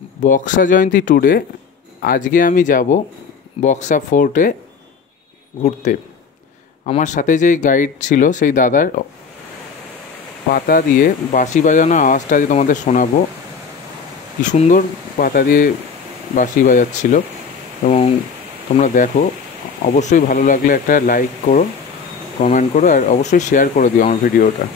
বক্সা জয়ন্তী ট্যুরে আজকে আমি যাব বক্সা ফোর্টে ঘুরতে। আমার সাথে যেই গাইড ছিল সেই দাদার পাতা দিয়ে বাঁশি বাজানো আওয়াজটা আজ তোমাদের শোনাবো। কী সুন্দর পাতা দিয়ে বাঁশি বাজাচ্ছিল এবং তোমরা দেখো। অবশ্যই ভালো লাগলে একটা লাইক করো, কমেন্ট করো আর অবশ্যই শেয়ার করে দিও আমার ভিডিওটা।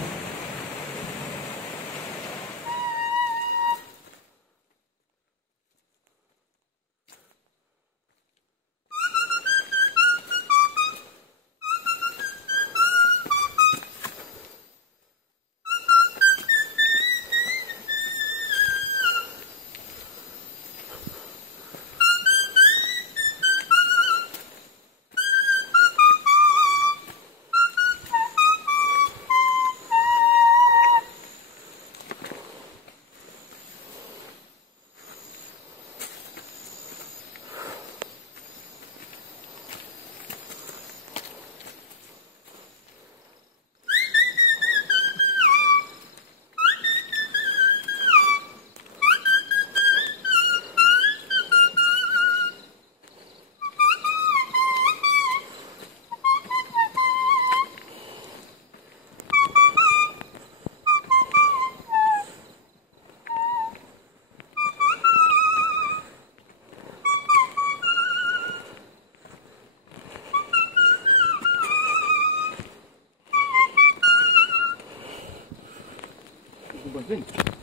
Bom,